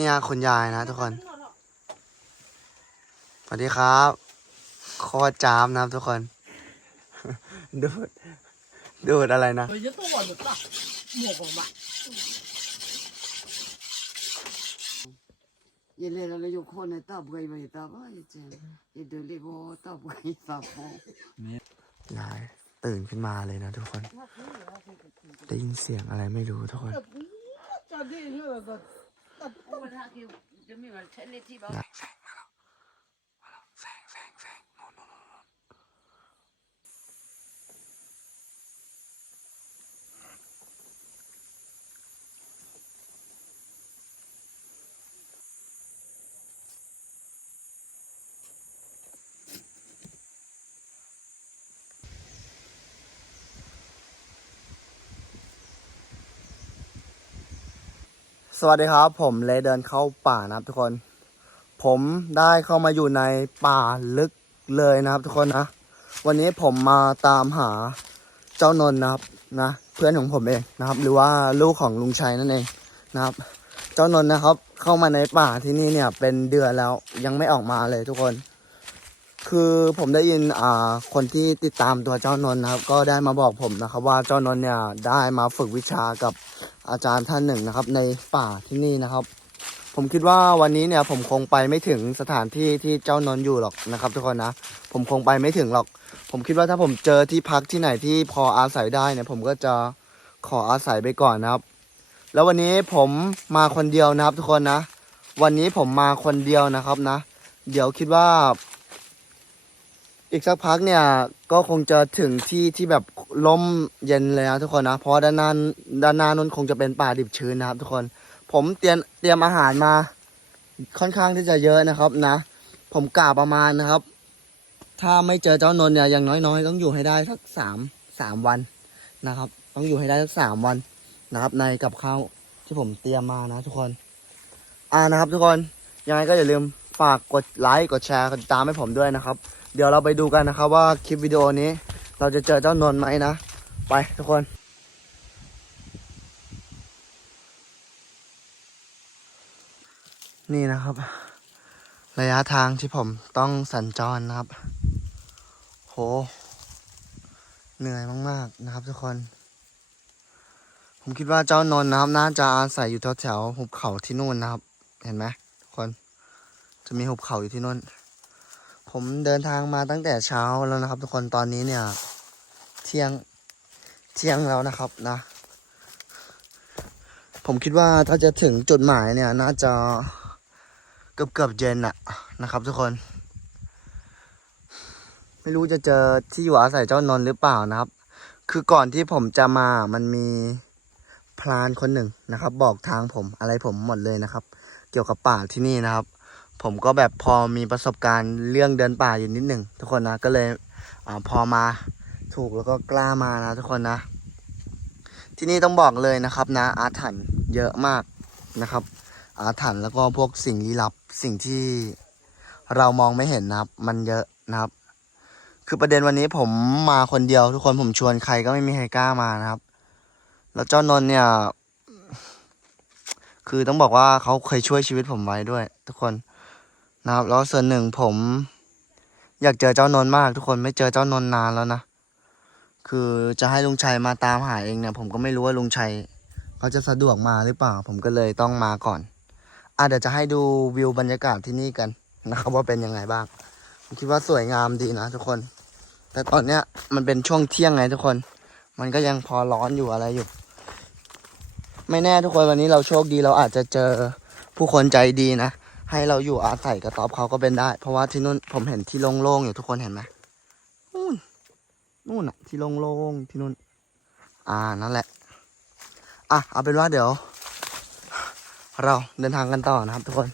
นี่ฮะคุณยายนะทุกคน สวัสดีครับโคตรจามนะครับทุกคน ดูด ดูดอะไรนะเฮ้ยจะตัวหรือเปล่าหมวกของมัน ye le la yo khone ta bgai bai ta ba ye chen ye de le bo ta bgai sa po ยายตื่นขึ้นมาเลยนะทุกคน ได้ยินเสียงอะไรไม่รู้ทุกคน จะดีเชื่อแต่ o ta ki de mi mal chen le ti ba ยายแสงมาแล้วมาแล้วแสงแสงแสงโน่นโน่นโน่นโน่น สวัสดีครับ ผมเลยเดินเข้าป่านะครับทุกคน ผมได้เข้ามาอยู่ในป่าลึกเลยนะครับทุกคนนะ วันนี้ผมมาตามหาเจ้านนนะครับนะ เพื่อนของผมเองนะครับ หรือว่าลูกของลุงชัยนั่นเองนะครับ เจ้านนนะครับ เข้ามาในป่าที่นี่เนี่ย เป็นเดือนแล้วยังไม่ออกมาเลยทุกคน คือผมได้ยินอ่าคนที่ติดตามตัวเจ้านนนะครับ ก็ได้มาบอกผมนะครับ ว่าเจ้านนเนี่ยได้มาฝึกวิชากับ อาจารย์ท่านหนึ่งนะครับ ในป่าที่นี่นะครับ ผมคิดว่าวันนี้เนี่ยผมคงไปไม่ถึงสถานที่ที่เจ้านอนอยู่หรอกนะครับ ทุกคนนะผมคงไปไม่ถึงหรอก ผมคิดว่าถ้าผมเจอที่พักที่ไหนที่พออาศัยได้เนี่ย ผมก็จะขออาศัยไปก่อนนะครับ แล้ววันนี้ผมมาคนเดียวนะครับ ทุกคนนะ วันนี้ผมมาคนเดียวนะครับนะ เดี๋ยวคิดว่า อีกสักพักเนี่ยก็คงจะถึงที่ที่แบบ ลมเย็นเลยนะทุกคนนะ เพราะด้านหน้าด้านหน้านั้นคงจะเป็นป่าดิบชื้นนะครับ ทุกคน ผมเตรียมเตรียมอาหารมาค่อนข้างที่จะเยอะนะครับนะ ผมกะประมาณนะครับ ถ้าไม่เจอเจ้านนเนี่ยอย่างน้อยๆ ต้องอยู่ให้ได้สักสามสามวันนะครับ ต้องอยู่ให้ได้สักสามวันนะครับ ในกับข้าวที่ผมเตรียมมานะ ทุกคน อ่านะครับ ทุกคนยังไงก็อย่าลืมฝากกดไลค์กดแชร์กดติดตามให้ผมด้วยนะครับ เดี๋ยวเราไปดูกันนะครับว่าคลิปวิดีโอนี้ เราจะเจอเจ้านนไหมนะ ไปทุกคน นี่นะครับ ระยะทางที่ผมต้องสัญจรนะครับ โห เหนื่อยมาก ๆ นะครับทุกคน ผมคิดว่าเจ้านนนะครับ น่าจะอาศัยอยู่แถวๆหุบเขาที่นู่นนะครับ เห็นไหมทุกคน จะมีหุบเขาอยู่ที่นู่น ผมเดินทางมาตั้งแต่เช้าแล้วนะครับ ทุกคนตอนนี้เนี่ย เที่ยงเที่ยงแล้วนะครับนะ ผมคิดว่าถ้าจะถึงจุดหมายเนี่ย น่าจะเกือบเกือบเย็นอะนะครับ ทุกคน ไม่รู้จะเจอที่อยู่อาศัยเจ้านนหรือเปล่านะครับ คือก่อนที่ผมจะมามันมีพรานคนหนึ่งนะครับ บอกทางผมอะไรผมหมดเลยนะครับ เกี่ยวกับป่าที่นี่นะครับ ผมก็แบบพอมีประสบการณ์เรื่องเดินป่าอยู่นิดหนึ่งทุกคนนะก็เลยอพอมาถูกแล้วก็กล้ามานะทุกคนนะ ที่นี่ต้องบอกเลยนะครับนะอาถรรพ์เยอะมากนะครับ อาถรรพ์แล้วก็พวกสิ่งลี้ลับสิ่งที่เรามองไม่เห็นนะครับ มันเยอะนะครับ คือประเด็นวันนี้ผมมาคนเดียว ทุกคนผมชวนใครก็ไม่มีใครกล้ามานะครับ แล้วเจ้านนเนี่ย คือต้องบอกว่าเขาเคยช่วยชีวิตผมไว้ด้วย ทุกคน นะครับ แล้วส่วนหนึ่งผม อยากเจอเจ้านนมากทุกคนไม่เจอเจ้านนนานแล้วนะ คือจะให้ลุงชัยมาตามหาเองเนี่ย ผมก็ไม่รู้ว่าลุงชัยเขาจะสะดวกมาหรือเปล่า ผมก็เลยต้องมาก่อนอะเดี๋ยวจะให้ดูวิวบรรยากาศที่นี่กันนะครับว่าเป็นยังไงบ้างผมคิดว่าสวยงามดีนะทุกคน แต่ตอนเนี้ยมันเป็นช่วงเที่ยงไงทุกคน มันก็ยังพอร้อนอยู่อะไรอยู่ ไม่แน่ทุกคนวันนี้เราโชคดีเราอาจจะเจอผู้คนใจดีนะ ให้เราอยู่อาศัยกระต๊อบเขาก็เป็นได้ เพราะว่าที่นู่นผมเห็นที่โล่งๆอยู่ทุกคนเห็นไหมนู่นนู่นอะที่โล่งๆที่นู่น อ่านั่นแหละ อะเอาเป็นว่าเดี๋ยว เราเดินทางกันต่อนะครับทุกคน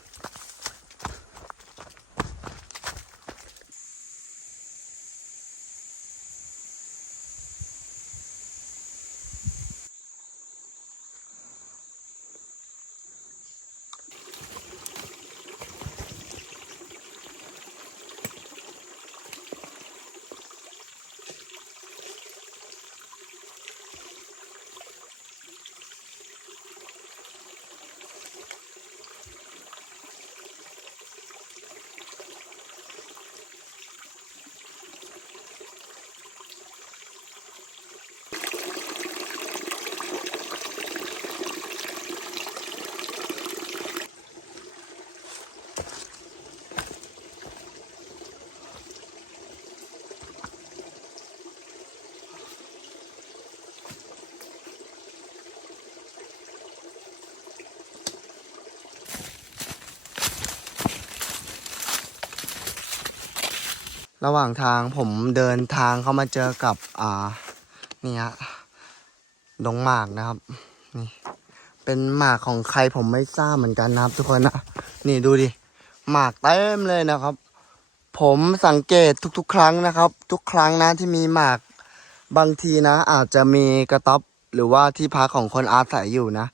ระหว่างทางผมเดินทางเข้ามาเจอกับ อ่า นี่ฮะดงหมากนะครับ นี่ เป็นหมากของใครผมไม่ทราบเหมือนกันนะครับ ทุกคนนะ นี่ดูดิ หมากเต็มเลยนะครับ ผมสังเกตทุกๆ ครั้งนะครับ ทุกครั้งนะที่มีหมาก บางทีนะ อาจจะมีกระต๊อบหรือว่าที่พักของคนอาศัยอยู่นะ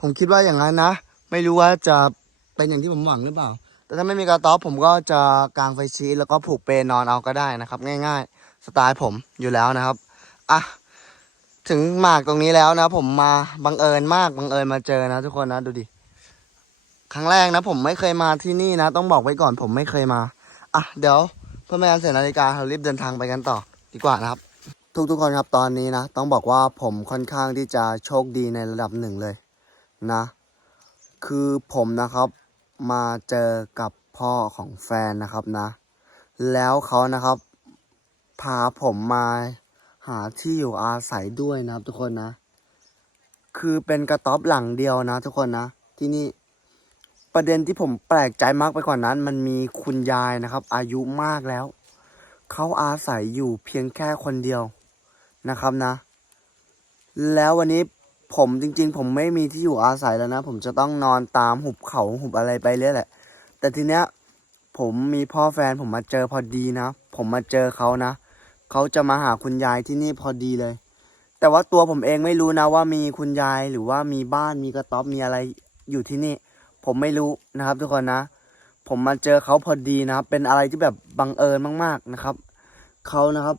ผมคิดว่าอย่างนั้นนะ ไม่รู้ว่าจะเป็นอย่างที่ผมหวังหรือเปล่า แต่ถ้าไม่มีกระต๊อบผมก็จะกางไฟชีสแล้วก็ผูกเปลนอนเอาก็ได้นะครับ ง่ายๆ สไตล์ผมอยู่แล้วนะครับอะถึงหมากตรงนี้แล้วนะ ผมมาบังเอิญมากบังเอิญมาเจอนะ ทุกคนนะดูดิครั้งแรกนะ ผมไม่เคยมาที่นี่นะ ต้องบอกไว้ก่อนผมไม่เคยมาอะเดี๋ยวเพื่อไม่ให้เสียนาฬิกาเรารีบเดินทางไปกันต่อดีกว่านะครับ ทุกๆคนครับตอนนี้นะต้องบอกว่าผมค่อนข้างที่จะโชคดีในระดับหนึ่งเลยนะ คือผมนะครับ มาเจอกับพ่อของแฟนนะครับนะ แล้วเขานะครับ พาผมมาหาที่อยู่อาศัยด้วยนะครับ ทุกคนนะ คือเป็นกระต๊อบหลังเดียวนะ ทุกคนนะ ที่นี่ประเด็นที่ผมแปลกใจมากไปกว่านั้น มันมีคุณยายนะครับ อายุมากแล้ว เขาอาศัยอยู่เพียงแค่คนเดียวนะครับนะ แล้ววันนี้ ผมจริง ๆ ผมไม่มีที่อยู่อาศัยแล้วนะ ผมจะต้องนอนตามหุบเขาหุบอะไรไปเรื่อยแหละ แต่ทีเนี้ยผมมีพ่อแฟนผมมาเจอพอดีนะ ผมมาเจอเขานะ เขาจะมาหาคุณยายที่นี่พอดีเลย แต่ว่าตัวผมเองไม่รู้นะว่ามีคุณยายหรือว่ามีบ้านมีกระต๊อบมีอะไรอยู่ที่นี่ ผมไม่รู้นะครับ ทุกคนนะ ผมมาเจอเขาพอดีนะครับ เป็นอะไรที่แบบบังเอิญมาก ๆนะครับ เขานะครับ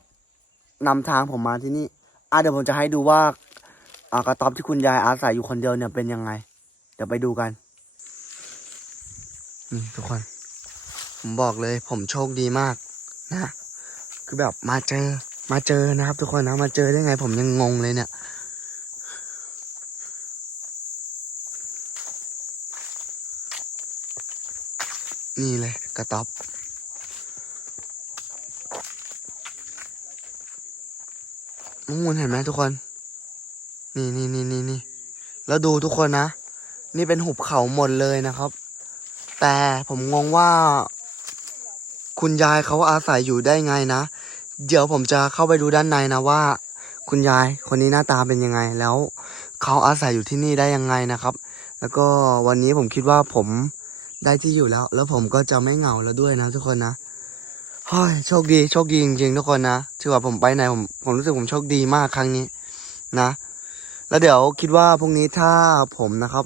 นำทางผมมาที่นี่อะเดี๋ยวผมจะให้ดูว่า อากระต๊อบที่คุณยายอาศัยอยู่คนเดียวเนี่ยเป็นยังไง เดี๋ยวไปดูกันทุกคน ผมบอกเลย ผมโชคดีมาก นะ คือแบบมาเจอ มาเจอนะครับ ทุกคนนะมาเจอได้ไง ผมยังงงเลยเนี่ยนี่เลยกระต๊อบ มูนเห็นไหมทุกคน นี่นี่นี่นี่นี่แล้วดูทุกคนนะ นี่เป็นหุบเขาหมดเลยนะครับ แต่ผมงงว่า คุณยายเขาอาศัยอยู่ได้ไงนะ เดี๋ยวผมจะเข้าไปดูด้านในนะว่า คุณยายคนนี้หน้าตาเป็นยังไงแล้วเขาอาศัยอยู่ที่นี่ได้ยังไงนะครับ แล้วก็วันนี้ผมคิดว่าผมได้ที่อยู่แล้ว แล้วผมก็จะไม่เหงาแล้วด้วยนะทุกคนนะเฮ้ยโชคดีโชคดีจริงๆทุกคนนะที่ว่าผมไปไหนผมผมรู้สึกผมโชคดีมากครั้งนี้ นะ แล้วเดี๋ยวคิดว่าพรุ่งนี้ถ้าผมนะครับ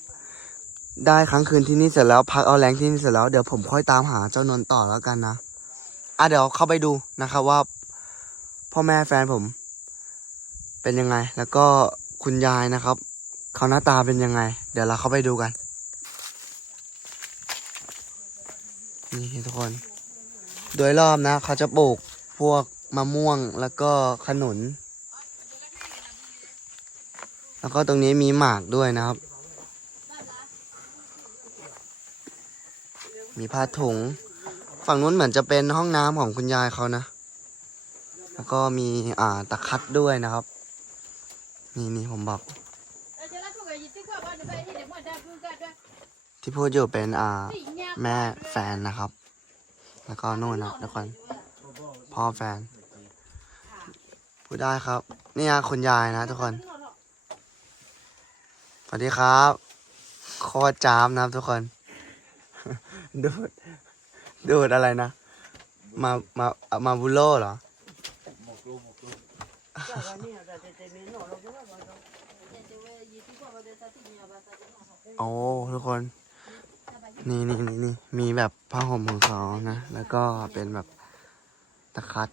ได้ครั้งคืนที่นี่เสร็จแล้วพักเอาแรงที่นี่เสร็จแล้วเดี๋ยวผมค่อยตามหาเจ้านนต่อแล้วกันนะอะเดี๋ยวเข้าไปดูนะครับว่า พ่อแม่แฟนผม เป็นยังไง แล้วก็คุณยายนะครับเขาหน้าตาเป็นยังไง เดี๋ยวเราเข้าไปดูกัน นี่ทุกคน โดยรอบนะเขาจะปลูกพวกมะม่วงแล้วก็ขนุน แล้วก็ตรงนี้มีหมากด้วยนะครับ มีผ้าถุง ฝั่งนู้นเหมือนจะเป็นห้องน้ำของคุณยายเขานะ แล้วก็มีอ่าตะคัดด้วยนะครับ นี่นี่ผมบอก ที่พูดอยู่เป็นอ่าแม่แฟนนะครับ แล้วก็นู่นนะทุกคนพ่อแฟน พูดได้ครับ นี่คุณยายนะทุกคน วัสดีครับคตรจามนะครับทุกคน ดูดดูดอะไรนะ มามามาบุโลเหรอโอ้ทุกคน นี่นี่นี่นี่มีแบบผ้าห่มของเขานะ แล้วก็เป็นแบบตะคัด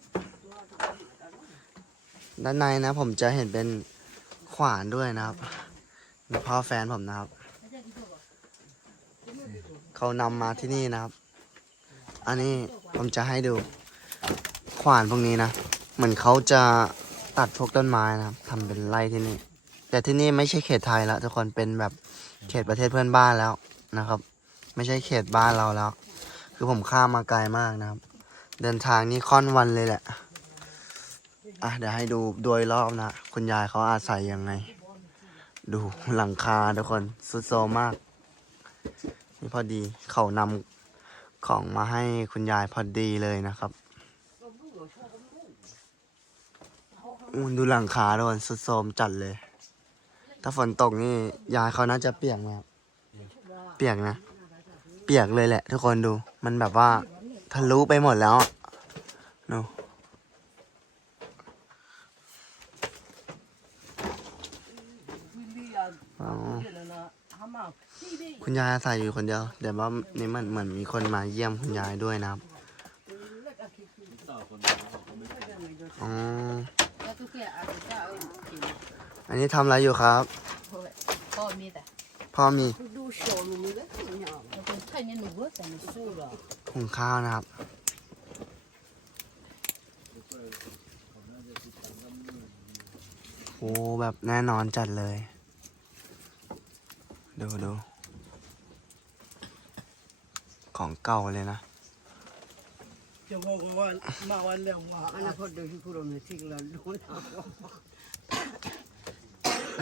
ด้านในนะผมจะเห็นเป็นขวานด้วยนะครับ นี่พ่อแฟนผมนะครับ เขานำมาที่นี่นะครับ อันนี้ผมจะให้ดูขวานพวกนี้นะ เหมือนเขาจะตัดพวกต้นไม้นะครับทำเป็นไร่ที่นี่ แต่ที่นี่ไม่ใช่เขตไทยแล้วทุกคนเป็นแบบเขตประเทศเพื่อนบ้านแล้วนะครับ ไม่ใช่เขตบ้านเราแล้ว คือผมข้ามมาไกลมากนะครับ เดินทางนี่ค่อนวันเลยแหละอะเดี๋ยวให้ดูโดยรอบนะ คุณยายเขาอาศัยยังไง ดูหลังคาทุกคนสุดโซมาก นี่พอดีเขานำของมาให้คุณยายพอดีเลยนะครับอู้ดูหลังคาทุกคนสุดโซมจัดเลย ถ้าฝนตกนี่ยายเขาน่าจะเปียกไหมคเปียกนะ เปียกเลยแหละ ทุกคนดู มันแบบว่าทะลุไปหมดแล้ว no. อ๋อคุณยายอาศัยอยู่คนเดียวเดี๋ยวว่าในี่มันเหมือนมีคนมาเยี่ยมคุณยายด้วยนะครับอ๋ออันนี้ทำอะไรอยู่ครับ พ่อมีแต่พ่อมีดูโชว์ลุงเลยเนี่ยแล้วคนไทยเนี่ยหนูว่าแต่ไม่สู้หรอกหุงข้าวนะครับโอ้แบบแน่นอนจัดเลย ดูดูของเก่าเลยนะ จะบอกว่ามาวันเดียวว่าอันนั้นพอดูที่พูดมันทิ้งแล้วรู้นะ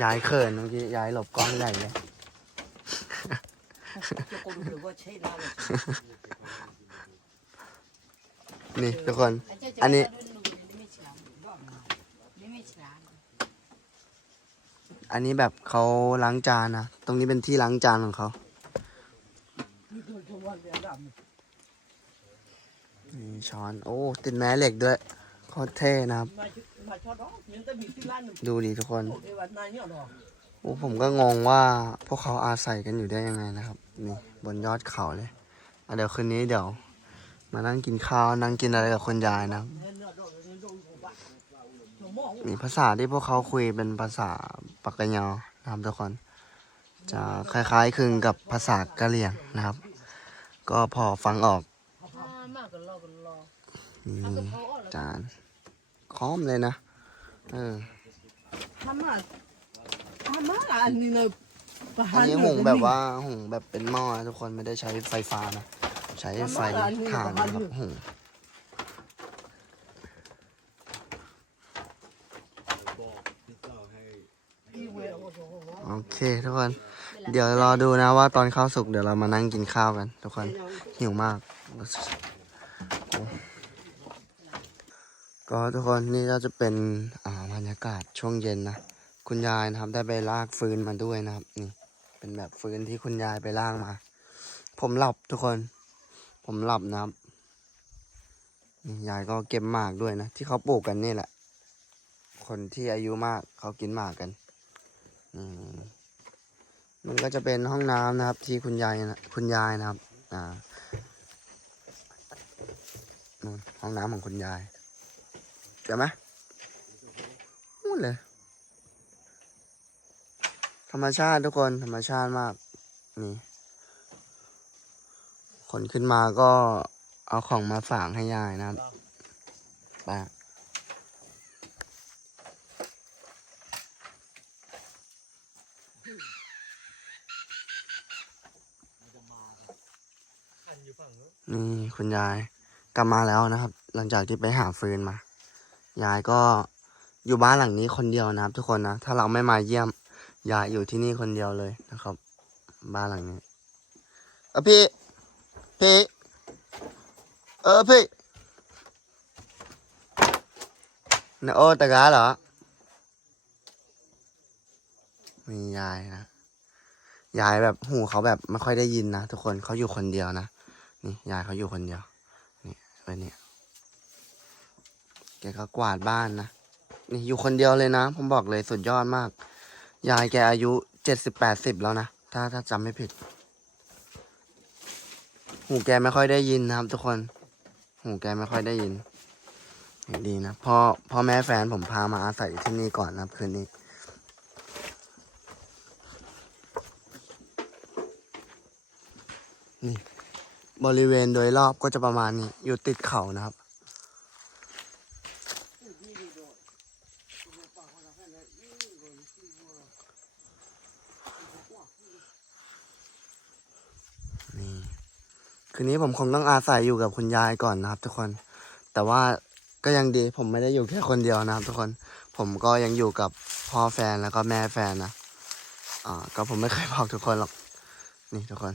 ย้ายเขินเมื่อกี้ย้ายหลบกล้องใหญ่เลยนี่ทุกคน อันนี้ อันนี้แบบเขาล้างจานนะ ตรงนี้เป็นที่ล้างจานของเขานี่ช้อน โอ้ ติดแม่เหล็กด้วยโคตรเท่นะครับ ดูดิทุกคน โอ้ผมก็งงว่าพวกเขาอาศัยกันอยู่ได้ยังไงนะครับ นี่บนยอดเขาเลยเดี๋ยวคืนนี้เดี๋ยว มานั่งกินข้าวนั่งกินอะไรกับคุณยายนะครับ นหนูมองมีภาษาที่พวกเขาคุยเป็นภาษาปักกะยอนะครับทุกคน จะคล้ายๆคลึงกับภาษากะเหรี่ยงนะครับ ก็พอฟังออกมากก็รอกันรอนี่จานคอมเลยนะเอันนี้เนอะอันนี้หุงแบบว่าหุงแบบเป็นหม้อนะทุกคนไม่ได้ใช้ไฟฟ้านะ ใช้ไฟถ่านนะครับหุง อีเวลโอ้ โอเคทุกคน เดี๋ยวรอดูนะว่าตอนข้าวสุกเดี๋ยวเรามานั่งกินข้าวกัน ทุกคนหิวมาก ก็ทุกคนนี่ก็จะเป็นบรรยากาศช่วงเย็นนะ คุณยายนะครับได้ไปลากฟืนมาด้วยนะครับนี่เป็นแบบฟืนที่คุณยายไปลากมา ผมหลับทุกคน ผมหลับนะครับนี่ยายก็เก็บหมากด้วยนะ ที่เขาปลูกกันนี่แหละ คนที่อายุมากเขากินหมากกัน มมันก็จะเป็นห้องน้ำนะครับ ที่คุณยายนะคุณยายนะครับ อ่าห้องน้ำของคุณยายเจอไหมนู่นเลย ธรรมชาติทุกคนธรรมชาติมาก นี่ คนขึ้นมาก็เอาของมาฝากให้ยายนะครับไป นี่คุณยายกลับมาแล้วนะครับ หลังจากที่ไปหาฟืนมา ยายก็อยู่บ้านหลังนี้คนเดียวนะครับ ทุกคนนะ ถ้าเราไม่มาเยี่ยม ยายอยู่ที่นี่คนเดียวเลยนะครับ บ้านหลังนี้เออพี่พี่เออพี่นโอตะกาเหรอ มียายนะ ยายแบบหูเขาแบบไม่ค่อยได้ยินนะทุกคนเขาอยู่คนเดียวนะ นี่ยายเขาอยู่คนเดียวนี่ไปเนี่ยแกก็กวาดบ้านนะนี่อยู่คนเดียวเลยนะ ผมบอกเลยสุดยอดมาก ยายแกอายุเจ็ดสิบแปดสิบแล้วนะ ถ้าถ้าจำไม่ผิด หูแกไม่ค่อยได้ยินนะครับ ทุกคน หูแกไม่ค่อยได้ยินดีนะพ่อพ่อแม่แฟนผมพามาอาศัยที่นี่ก่อนนะครับคืนนี้นี่ บริเวณโดยรอบก็จะประมาณนี้ อยู่ติดเขานะครับ นี่ คืนนี้ผมคงต้องอาศัยอยู่กับคุณยายก่อนนะครับ ทุกคน แต่ว่าก็ยังดีผมไม่ได้อยู่แค่คนเดียวนะครับ ทุกคน ผมก็ยังอยู่กับพ่อแฟนแล้วก็แม่แฟนนะ อ่า ก็ผมไม่เคยบอกทุกคนหรอก นี่ทุกคน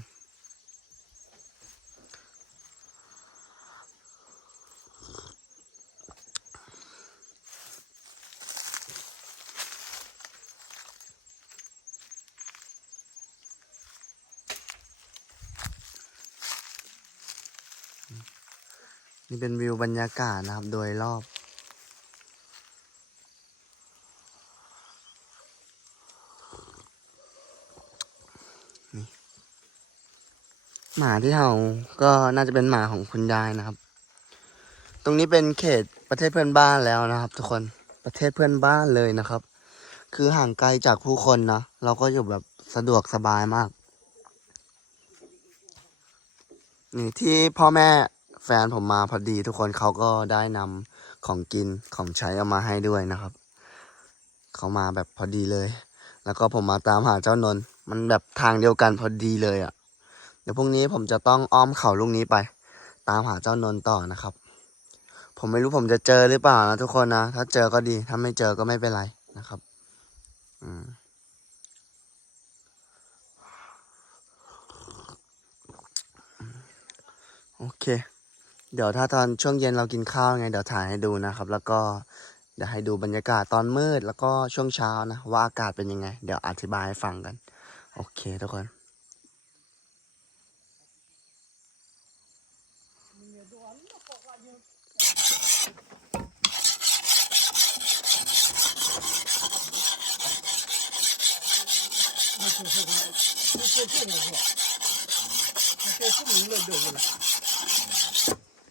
นี่เป็นวิวบรรยากาศนะครับ โดยรอบ นี่หมาที่เห่าก็น่าจะเป็นหมาของคุณยายนะครับ ตรงนี้เป็นเขตประเทศเพื่อนบ้านแล้วนะครับ ทุกคนประเทศเพื่อนบ้านเลยนะครับ คือห่างไกลจากผู้คนนะเราก็อยู่แบบสะดวกสบายมากนี่ที่พ่อแม่ แฟนผมมาพอดีทุกคนเขาก็ได้นำของกินของใช้เอามาให้ด้วยนะครับ เขามาแบบพอดีเลย แล้วก็ผมมาตามหาเจ้านนท์มันแบบทางเดียวกันพอดีเลยอะ่ะ เดี๋ยวพรุ่งนี้ผมจะต้องอ้อมเขาลูกนี้ไป ตามหาเจ้านนท์ต่อนะครับ ผมไม่รู้ผมจะเจอหรือเปล่านะทุกคนนะ ถ้าเจอก็ดี ถ้าไม่เจอก็ไม่เป็นไรนะครับ อืมโอเค เดี๋ยวถ้าตอนช่วงเย็นเรากินข้าวไงเดี๋ยวถ่ายให้ดูนะครับ แล้วก็เดี๋ยวให้ดูบรรยากาศตอนมืดแล้วก็ช่วงเช้านะ ว่าอากาศเป็นยังไง เดี๋ยวอธิบายให้ฟังกัน โอเคทุกคน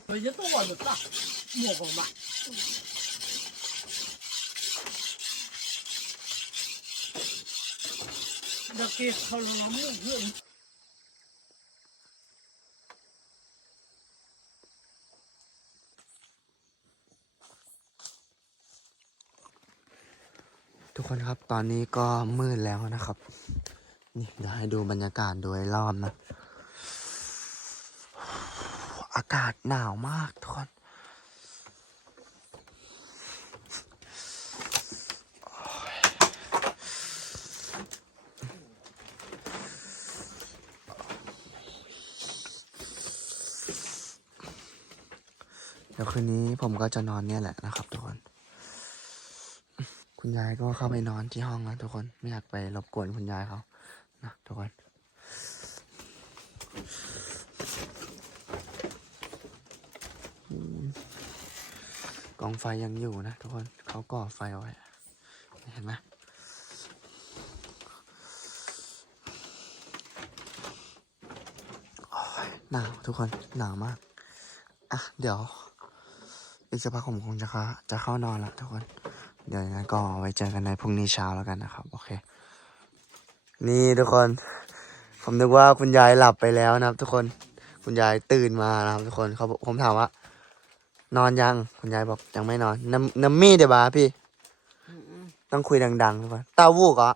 มันจะต้วหมดป่ะหมวกของมันดอกเกสเขาล้มเพื่อนทุกคนครับตอนนี้ก็มืดแล้วนะครับ นี่เดี๋ยวให้ดูบรรยากาศโดยรอบนะ อากาศหนาวมากทุกคนเดี๋ยวคืนนี้ผมก็จะนอนเนี่ยแหละนะครับทุกคน คุณยายก็เข้าไปนอนที่ห้องนะทุกคน ไม่อยากไปรบกวนคุณยายเขานะทุกคน อืมก องไฟยังอยู่นะทุกคนเขาก่อไฟเอาไว้เห็นไหมหนาวทุกคนหนาวมาก อะ เดี๋ยว อีกสักพักผมคงจ้าจะเข้านอนละทุกคน เดี๋ยวยังไงก็ไว้เจอกันในพรุ่งนี้เช้าแล้วกันนะครับ โอเค นี่ทุกคน ผมนึกว่าคุณยายหลับไปแล้วนะครับ ทุกคนคุณยายตื่นมานะครับทุกคนเขาผมถามว่า นอนยังคุณยายบอกยังไม่นอนน้ำน้ำมีเดี๋ยวบาพี่ ต้องคุยดังๆทุกคนเต้าวูกเหรอ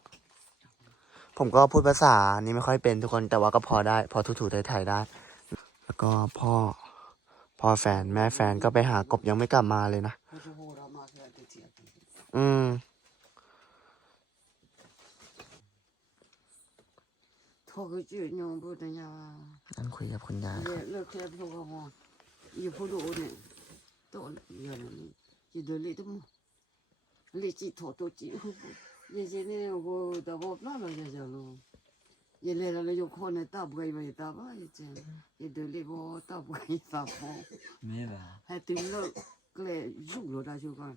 ผมก็พูดภาษานี้ไม่ค่อยเป็นทุกคนแต่ว่าก็พอได้ พอถูๆไทยๆได้ แล้วก็พ่อ พ่อแฟนแม่แฟนก็ไปหากบยังไม่กลับมาเลยนะเขาจะโหเรามาแค่เจียบอืมทอก็จืดยองพูดนะยานั่งคุยกับคุณยายเลิกเลิกแค่พว เยอะเลยจีเดลิตุ้มเลิจิโถโตจิเยเจเนี่ยโอ้ตะบอกน่าเราจะจะรู้เยเลยเราอยู่คนในตาบไกไปตาบ้าเยเจเยเลิบอตาบไกตาบอ没了。ให้ถึงแล้วก็เลยยุ่งเลยได้ช่วยกัน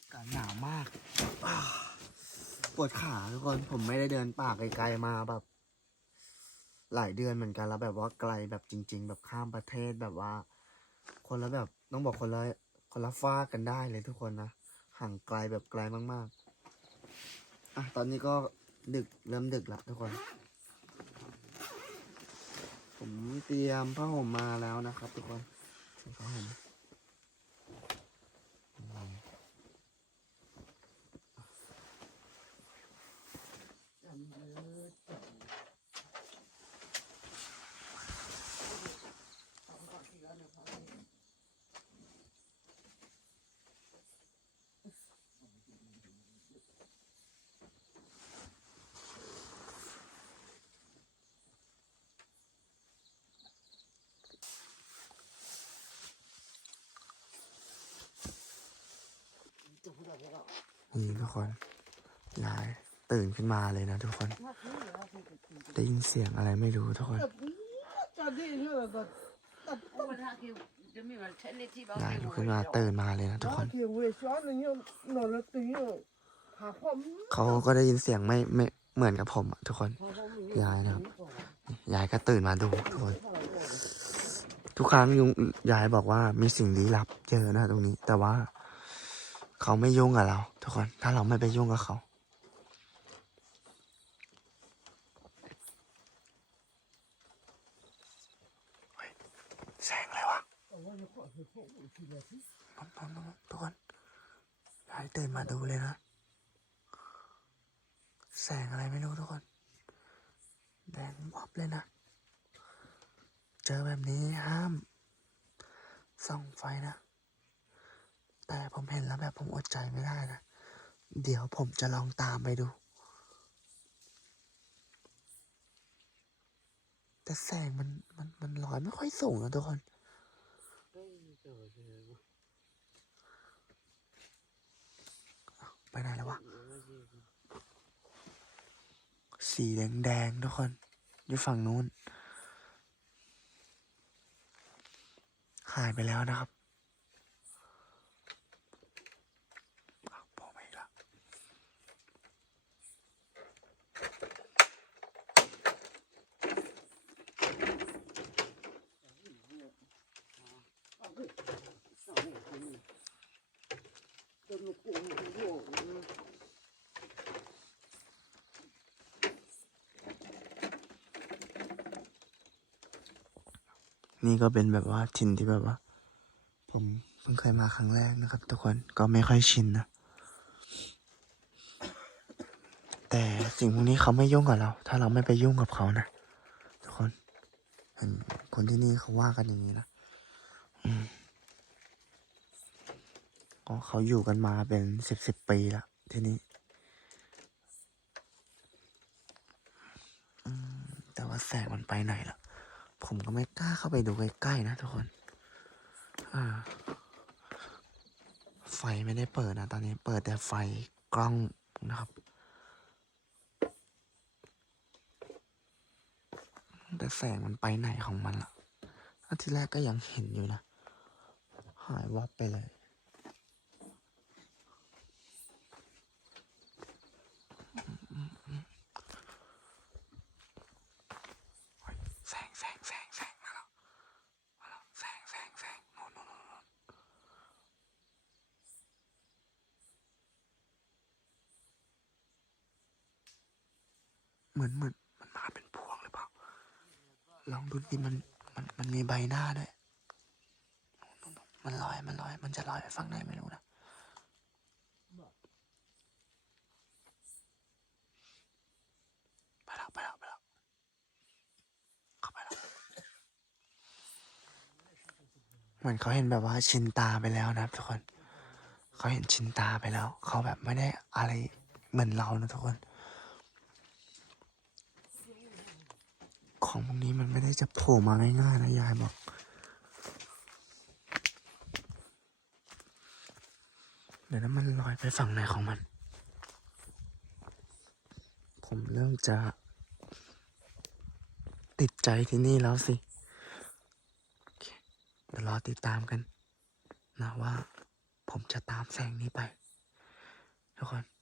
อากาศหนาวมากปวดขาทุกคนผมไม่ได้เดินป่าไกลๆมาแบบ หลายเดือนเหมือนกันแล้วแบบว่าไกลแบบจริง ๆ แบบข้ามประเทศแบบว่า คนละแบบ ต้องบอกคนละคนละฟ้ากันได้เลยทุกคนนะ ห่างไกลแบบไกลมากๆ อะ ตอนนี้ก็ดึกเริ่มดึกละทุกคน ผมเตรียมผ้าห่มมาแล้วนะครับ ทุกคนผ้าห่ม นี่ทุกคนยายตื่นขึ้นมาเลยนะทุกคน ได้ยินเสียงอะไรไม่รู้ทุกคนยายลุกขึ้นมาตื่นมาเลยนะทุกคน เขาก็ได้ยินเสียงไม่ไม่เหมือนกับผมอะทุกคน ยายนะครับ ยายก็ตื่นมาดูทุกคน ทุกครั้งยุงยายบอกว่ามีสิ่งลี้ลับเจอนะตรงนี้ แต่ว่า เขาไม่ยุ่งกับเรา ทุกคน ถ้าเราไม่ไปยุ่งกับเขาแสงอะไรวะนนนนนทุกคนยายตื่นมาดูเลยนะ แสงอะไรไม่รู้ทุกคน แดงวับเลยนะ เจอแบบนี้ห้ามส่องไฟนะ แต่ผมเห็นแล้วแบบผมอดใจไม่ได้นะ เดี๋ยวผมจะลองตามไปดู แต่แสงมันมันมันลอยไม่ค่อยสูงนะทุกคนไปไหนแล้ววะ สีแดงแดงทุกคน อยู่ฝั่งนู้น หายไปแล้วนะครับอ้าวโผล่มาอีกแล้ว นี่ก็เป็นแบบว่าถิ่นที่แบบว่า ผมเพิ่งเคยมาครั้งแรกนะครับ ทุกคนก็ไม่ค่อยชินนะ แต่สิ่งพวกนี้เขาไม่ยุ่งกับเรา ถ้าเราไม่ไปยุ่งกับเขานะ ทุกคนเห็นคนที่นี่เขาว่ากันอย่างนี้นะอืมก็ เขาอยู่กันมาเป็นสิบสิบปีล้วที่นี่แต่ว่าแสงมันไปไหนล่ะผมก็ไม่กล้าเข้าไปดูใกล้ๆนะทุกคนไฟไม่ได้เปิดนะ ตอนนี้เปิดแต่ไฟกล้องนะครับ แต่แสงมันไปไหนของมันล่ะอันที่แรกก็ยังเห็นอยู่นะ หายวับไปเลย แสงแสงแสงแสงมาแล้ว มาแล้วแสงแสงแสงโน่นโน่นโน่นโน่น เหมือนเหมือนมันมาเป็นพวงหรือเปล่า ลองดูดิมันมันมันมีใบหน้าด้วย มันลอยมันลอย มันจะลอยไปฝั่งไหนไม่รู้นะไปแล้วไปแล้วไปแล้วเข้าไปแล้วเหมือนเขาเห็นแบบว่าชินตาไปแล้วนะทุกคน เขาเห็นชินตาไปแล้ว เขาแบบไม่ได้อะไรเหมือนเรานะทุกคน ของพวกนี้มันไม่ได้จะโผล่มาง่ายๆนะยายบอก เดี๋ยวนั้นมันลอยไปฝั่งไหนของมัน ผมเริ่มจะ ติดใจที่นี่แล้วสิเดี๋ยวรอติดตามกัน นะว่าผมจะตามแสงนี้ไปทุกคน